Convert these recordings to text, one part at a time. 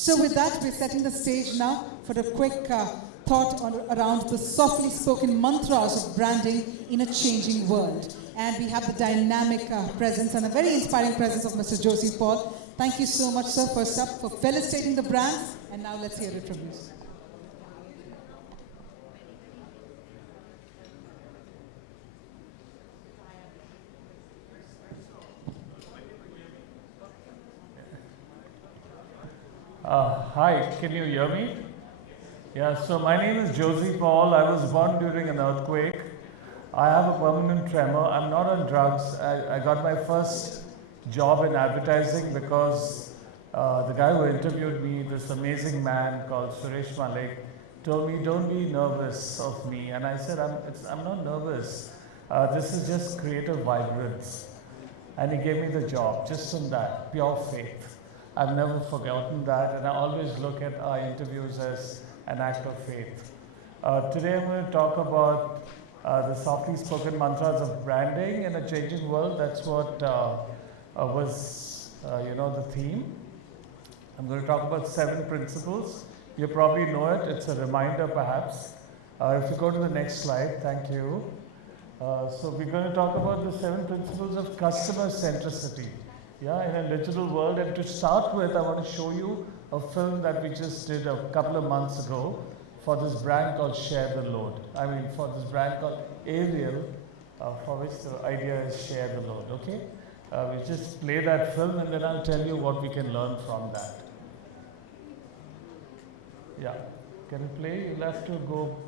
So with that, we're setting the stage now for a quick thought around the softly spoken mantras of branding in a changing world. And we have the dynamic presence and a very inspiring presence of Mr. Josy Paul. Thank you so much, sir, first up, for felicitating the brands. And now let's hear it from you. Hi, can you hear me? Yeah, so my name is Josy Paul. I was born during an earthquake. I have a permanent tremor. I'm not on drugs. I got my first job in advertising because the guy who interviewed me, this amazing man called Suresh Malik, told me, don't be nervous of me. And I said, I'm not nervous. This is just creative vibrance. And he gave me the job, just on that, pure faith. I've never forgotten that, and I always look at our interviews as an act of faith. Today I'm going to talk about the softly spoken mantras of branding in a changing world. That's what was, the theme. I'm going to talk about 7 principles. You probably know it. It's a reminder, perhaps. If you go to the next slide, thank you. So we're going to talk about the 7 principles of customer centricity. Yeah, in a digital world. And to start with, I want to show you a film that we just did a couple of months ago for this brand called Share the Load. For this brand called Ariel, for which the idea is share the load, okay? We just play that film and then I'll tell you what we can learn from that. Yeah, can you play? You'll have to go,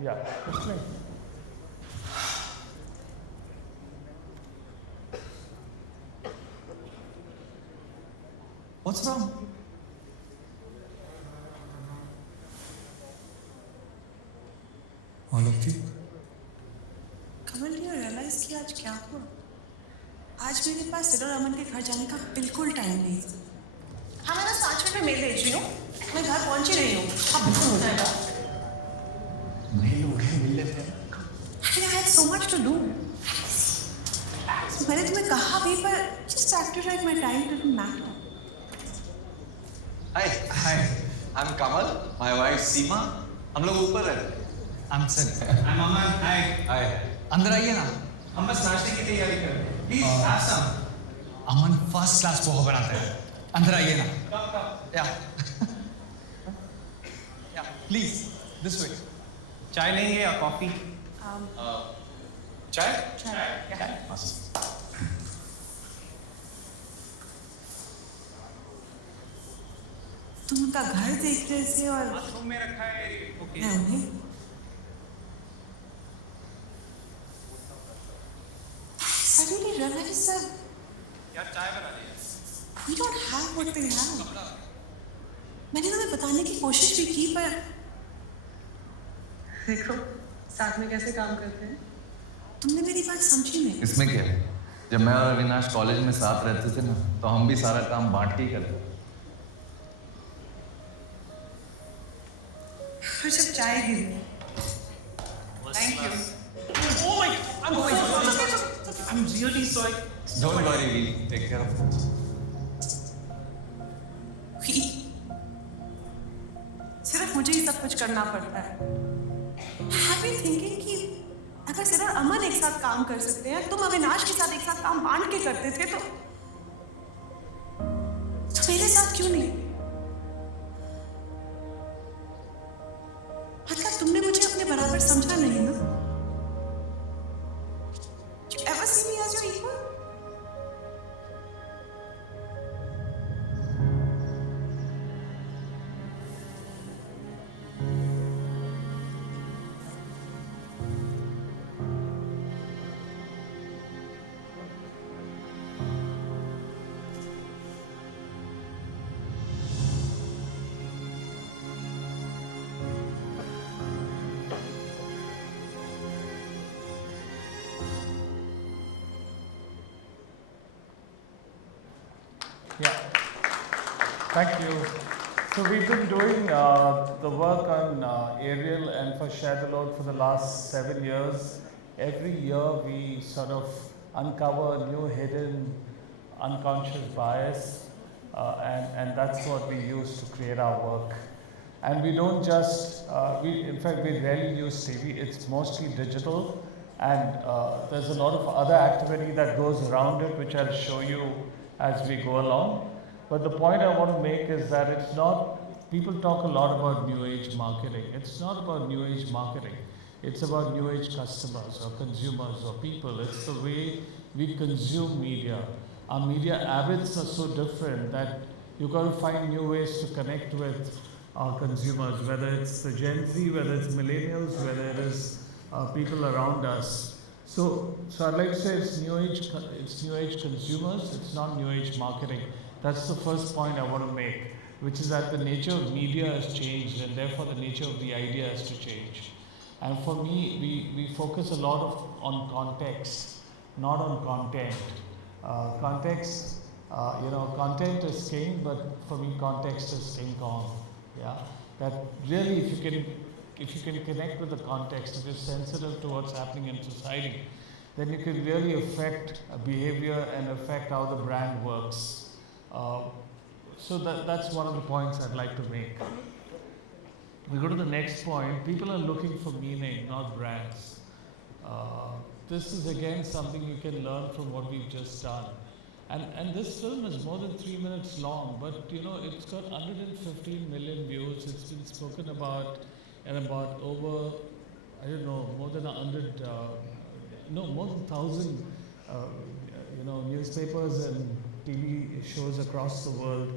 yeah, just play. What's wrong? All okay? Kamal, you realize कि आज क्या हुआ? आज मेरे पास सिर और अमन के घर जाने का बिल्कुल टाइम नहीं। हाँ, मैं बस 5 मिनट में मेल भेज रही हूँ। मैं घर पहुँच ही रही हूँ। अब बिल्कुल हो जाएगा। नहीं लोग हैं, मिल लेते हैं। I had so much to do. मैंने तुम्हें कहा भी, पर just acted like my time didn't matter. Hi, I'm Kamal. My wife Seema. हम लोग ऊपर हैं. I'm Sid. I'm Aman. Hi. अंदर आइए ना. हम बस नाश्ते की तैयारी कर रहे हैं. Please have some. Aman first class poha बनाते हैं. अंदर आइए ना. Come. Yeah. Yeah. Please, this way. चाय लेंगे या कॉफी? चाय? चाय. तुम उनका घर देख रहे थे और बाथरूम में रखा है. ओके. मैं उन्हें suddenly realized that यार चाय बना दिया. we don't have what they have. मैंने तुम्हें बताने की कोशिश भी की, पर देखो साथ में कैसे काम करते हैं. तुमने मेरी बात समझी नहीं. इसमें क्या है? जब मैं और अविनाश कॉलेज में साथ रहते थे ना, तो हम भी सारा काम बांट के ही करते. और जब चाय गिरी. Thank you. Oh my God! I'm really sorry. Don't worry, we'll take care of it. सिर्फ मुझे ही सब कुछ करना पड़ता है. I've been thinking कि अगर सिर और अमन एक साथ काम कर सकते हैं, तुम अविनाश के साथ एक साथ काम बांट के करते थे, तो मेरे साथ क्यों नहीं? मतलब तुमने मुझे अपने बराबर समझा नहीं ना? You ever see me as your equal? Yeah, thank you. So we've been doing the work on Ariel and for Share the Load for the last 7 years. Every year we sort of uncover new hidden unconscious bias, and that's what we use to create our work. And we don't just, in fact, we rarely use TV, it's mostly digital, and there's a lot of other activity that goes around it, which I'll show you as we go along. But the point I want to make is that it's not, people talk a lot about new age marketing. It's not about new age marketing. It's about new age customers or consumers or people. It's the way we consume media. Our media habits are so different that you've got to find new ways to connect with our consumers, whether it's the Gen Z, whether it's millennials, whether it is people around us. So I'd like to say it's new age consumers, it's not new age marketing. That's the first point I want to make, which is that the nature of media has changed, and therefore the nature of the idea has to change. And for me, we focus a lot on context, not on content. Content is king, but for me, context is King Kong. Yeah, that really, if you can connect with the context, if you're sensitive to what's happening in society, then you can really affect behavior and affect how the brand works. So that's one of the points I'd like to make. We go to the next point. People are looking for meaning, not brands. This is again something you can learn from what we've just done. And this film is more than 3 minutes long, but it's got 115 million views. It's been spoken about and about over, more than 100, more than 1,000, newspapers and TV shows across the world.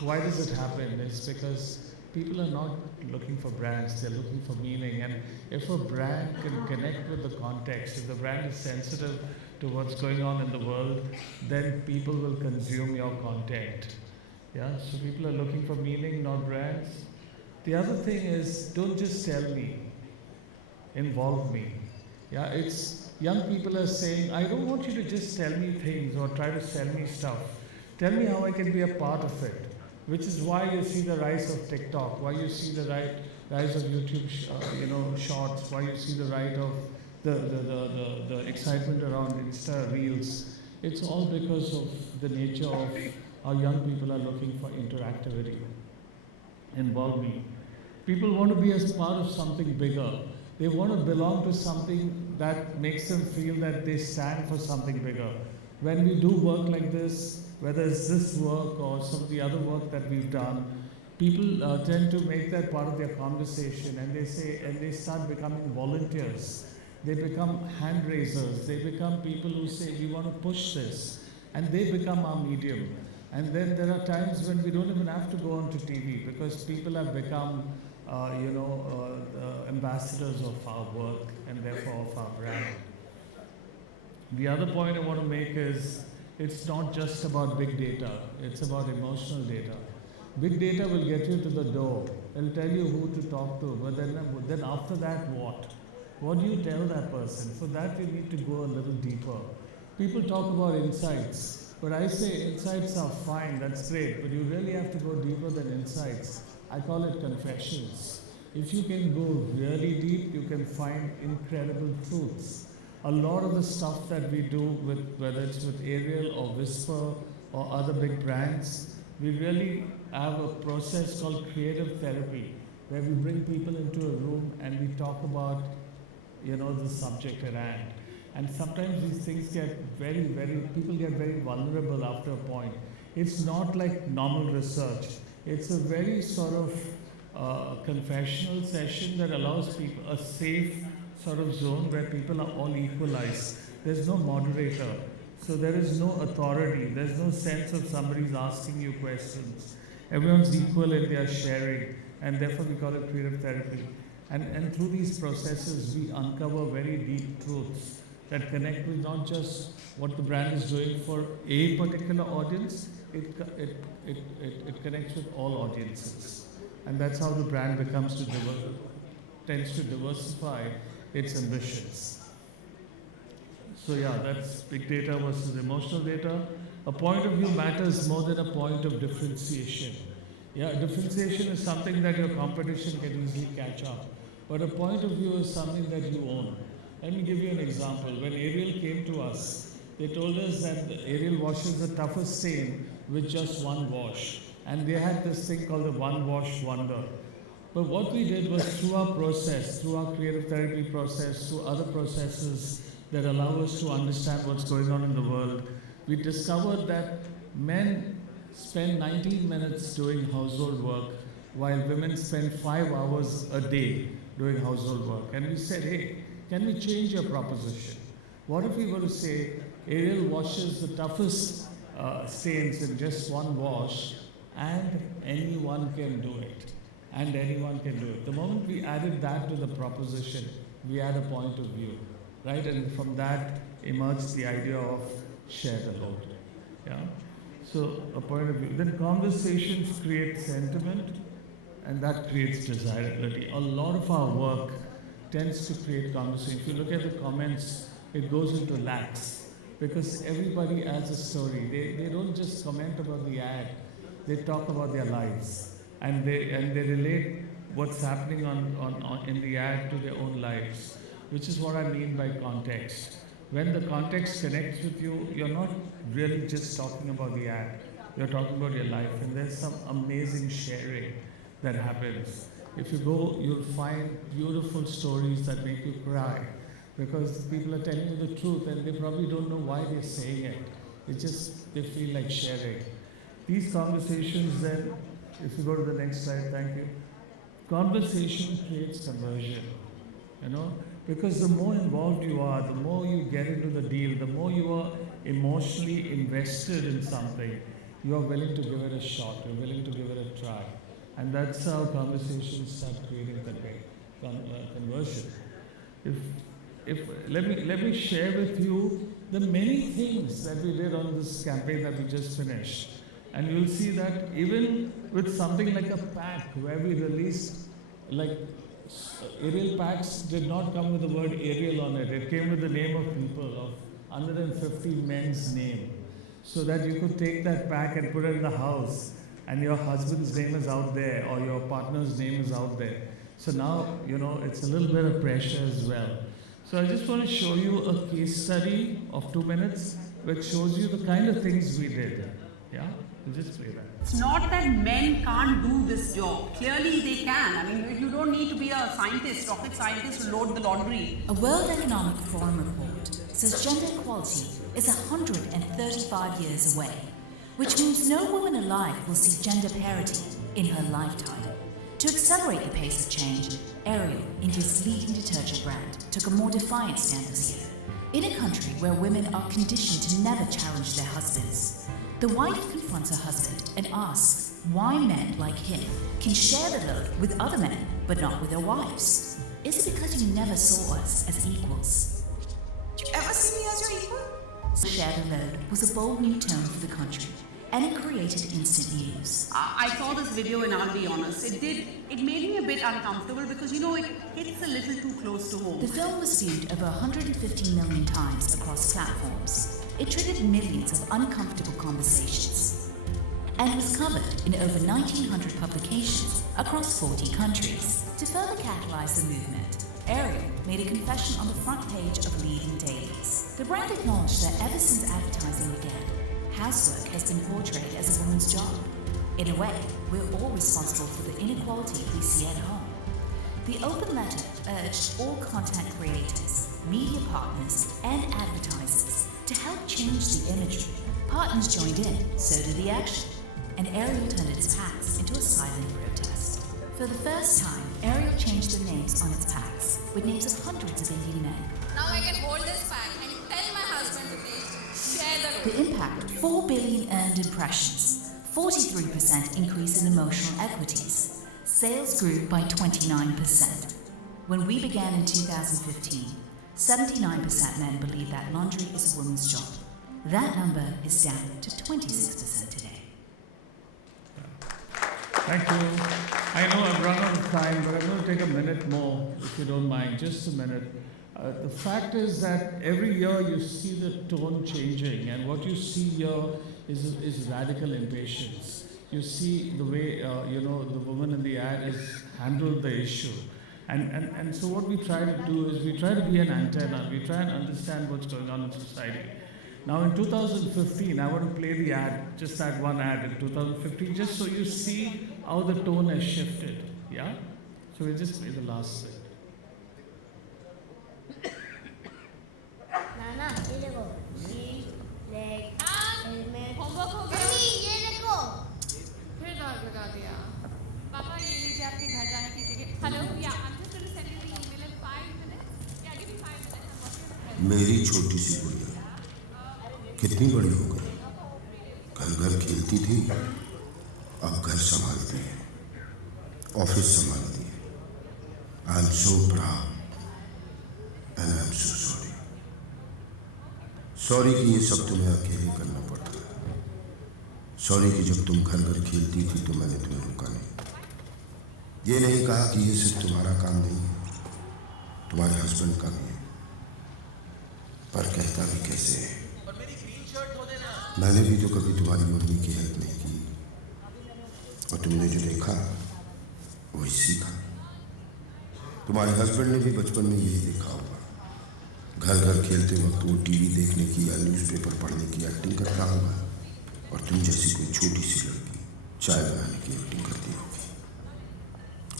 Why does it happen? It's because people are not looking for brands, they're looking for meaning. And if a brand can connect with the context, if the brand is sensitive to what's going on in the world, then people will consume your content. Yeah, so people are looking for meaning, not brands. The other thing is, don't just tell me, involve me. Yeah, it's young people are saying, I don't want you to just tell me things or try to sell me stuff. Tell me how I can be a part of it. Which is why you see the rise of TikTok, why you see the rise of YouTube, shorts, why you see the rise of the excitement around Insta Reels. It's all because of the nature of how young people are looking for interactivity. Involve me. People want to be as part of something bigger. They want to belong to something that makes them feel that they stand for something bigger. When we do work like this, whether it's this work or some of the other work that we've done, people tend to make that part of their conversation, and they start becoming volunteers. They become hand raisers. They become people who say, we want to push this, and they become our medium. And then there are times when we don't even have to go onto TV because people have become, ambassadors of our work and therefore of our brand. The other point I want to make is, it's not just about big data, it's about emotional data. Big data will get you to the door, it'll tell you who to talk to, but then after that, what? What do you tell that person? For that you need to go a little deeper. People talk about insights, but I say insights are fine, that's great, but you really have to go deeper than insights. I call it confessions. If you can go really deep, you can find incredible truths. A lot of the stuff that we do, whether it's with Ariel or Whisper or other big brands, we really have a process called creative therapy, where we bring people into a room and we talk about, the subject at hand. And sometimes these things get people get very vulnerable after a point. It's not like normal research. It's a very sort of confessional session that allows people a safe sort of zone where people are all equalized. There's no moderator, so there is no authority. There's no sense of somebody's asking you questions. Everyone's equal in their sharing, and therefore we call it creative therapy. And through these processes, we uncover very deep truths that connect with not just what the brand is doing for a particular audience, it connects with all audiences. And that's how the brand tends to diversify its ambitions. So yeah, that's big data versus emotional data. A point of view matters more than a point of differentiation. Yeah, differentiation is something that your competition can easily catch up. But a point of view is something that you own. Let me give you an example. When Ariel came to us, They told us that the Ariel wash is the toughest stain with just one wash. And they had this thing called the one wash wonder. But what we did was through our process, through our creative therapy process, through other processes that allow us to understand what's going on in the world, we discovered that men spend 19 minutes doing household work while women spend 5 hours a day doing household work. And we said, hey, can we change your proposition? What if we were to say, Ariel washes the toughest stains in just one wash, and anyone can do it. And anyone can do it. The moment we added that to the proposition, we had a point of view, right? And from that emerged the idea of share the load. Yeah? So a point of view. Then conversations create sentiment, and that creates desirability. A lot of our work tends to create conversation. If you look at the comments, it goes into lakhs because everybody adds a story. They don't just comment about the ad, they talk about their lives. And they relate what's happening in the ad to their own lives, which is what I mean by context. When the context connects with you, you're not really just talking about the ad, you're talking about your life, and there's some amazing sharing that happens. If you go, you'll find beautiful stories that make you cry, because people are telling you the truth and they probably don't know why they're saying it. It's just, they feel like sharing. These conversations then, if you go to the next slide, thank you. Conversation creates conversion, you know, because the more involved you are, the more you get into the deal, the more you are emotionally invested in something, you are willing to give it a shot, you're willing to give it a try. And that's how conversations start creating conversion. Let me share with you the many things that we did on this campaign that we just finished. And you'll see that even with something like a pack where we released, like Ariel packs did not come with the word Ariel on it. It came with the name of people, of 150 men's name. So that you could take that pack and put it in the house and your husband's name is out there or your partner's name is out there. So now, you know, it's a little bit of pressure as well. So I just want to show you a case study of 2 minutes which shows you the kind of things we did. Yeah? Just play that. It's not that men can't do this job. Clearly they can. I mean, you don't need to be a scientist, rocket scientist to load the laundry. A World Economic Forum report says gender equality is 135 years away, which means no woman alive will see gender parity in her lifetime. To accelerate the pace of change, Ariel, India's leading detergent brand, took a more defiant stand this year. In a country where women are conditioned to never challenge their husbands, the wife confronts her husband and asks why men like him can share the load with other men but not with their wives. Is it because you never saw us as equals? Do you ever see me as your equal? Share the load was a bold new tone for the country, and it created instant news. I saw this video and I'll be honest, it made me a bit uncomfortable because, you know, it hits a little too close to home. The film was viewed over 150 million times across platforms. It triggered millions of uncomfortable conversations and was covered in over 1,900 publications across 40 countries. To further catalyze the movement, Ariel made a confession on the front page of leading dailies. The brand acknowledged that ever since advertising began, housework has been portrayed as a woman's job. In a way, we're all responsible for the inequality we see at home. The open letter urged all content creators, media partners, and advertisers to help change the imagery. Partners joined in, so did the action, and Ariel turned its packs into a silent protest. For the first time, Ariel changed the names on its packs, with names of hundreds of Indian men. Now I can hold this pack and tell my husband to please share the load. The impact, 4 billion earned impressions, 43% increase in emotional equities. Sales grew by 29%. When we began in 2015, 79% men believe that laundry is a woman's job. That number is down to 26% today. Thank you. I know I've run out of time, but I'm going to take a minute more, if you don't mind, just a minute. The fact is that every year you see the tone changing, and what you see here is radical impatience. You see the way, the woman in the ad has handled the issue. And so what we try to do is we try to be an antenna. We try and understand what's going on in society. Now in 2015, I want to play the ad, just that one ad in 2015, just so you see how the tone has shifted. Yeah? So we'll just play the last bit. नाना ये देखो shield leg helmet homework हो गया? Mummy ये देखो फिर दौड़ लगा दिया। पापा ये लीजिए आपके घर जाने की टिकट। हेलो या I'm just going to send you the email in 5 minutes. Yeah, give me 5 minutes. I'm working on it. मेरी छोटी सी गुड़िया कितनी बड़ी हो गई, घर घर खेलती थी, अब घर संभालती है, ऑफिस संभालती है। I am so proud and I am so sorry. Sorry कि ये सब तुम्हें अकेले करना पड़ता है। सॉरी कि जब तुम घर घर खेलती थी तो मैंने तुम्हें रोका नहीं। ये नहीं कहा कि ये सिर्फ तुम्हारा काम नहीं है, तुम्हारे हस्बैंड का भी है, पर कहता भी कैसे है। मैंने भी तो कभी तुम्हारी मम्मी की हेल्प नहीं की, और तुमने जो देखा वही सीखा। तुम्हारे हस्बैंड ने भी बचपन में यही देखा होगा, घर घर खेलते वक्त वो टीवी देखने की या न्यूज़पेपर पढ़ने की एक्टिंग करता होगा, और तुम जैसी कोई छोटी सी लड़की चाय बनाने की एक्टिंग करती होगी।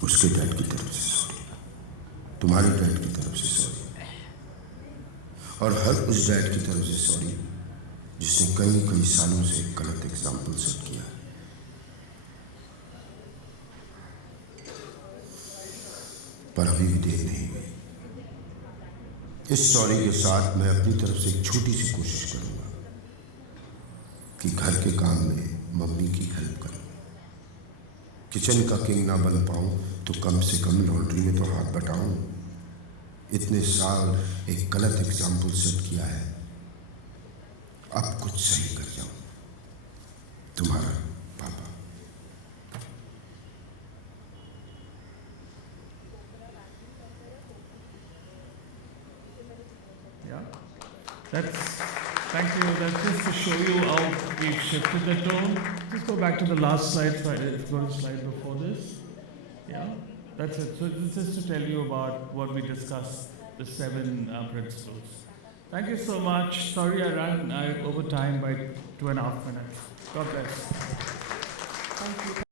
उसके डैड की तरफ से सॉरी, तुम्हारे डैड की तरफ से सॉरी, और हर उस डैड की तरफ से सॉरी जिसने कई सालों से एक गलत एग्जाम्पल सेट किया। पर अभी भी देर नहीं हुई। इस सॉरी के साथ मैं अपनी तरफ से एक छोटी सी कोशिश करूंगा कि घर के काम में मम्मी की हेल्प करूं। किचन का किंग ना बन पाऊं तो कम से कम लॉन्ड्री में तो हाथ बटाऊं। इतने साल एक गलत एग्जाम्पल सेट किया है, अब कुछ सही कर जाऊं। तुम्हारा पापा। Yeah? Thank you. That's just to show you how we've shifted the tone. Just go back to the last slide, go to the slide before this. Yeah? That's it. So this is to tell you about what we discussed, the 7 principles. Thank you so much. Sorry I ran over time by 2.5 minutes. God bless. Thank you.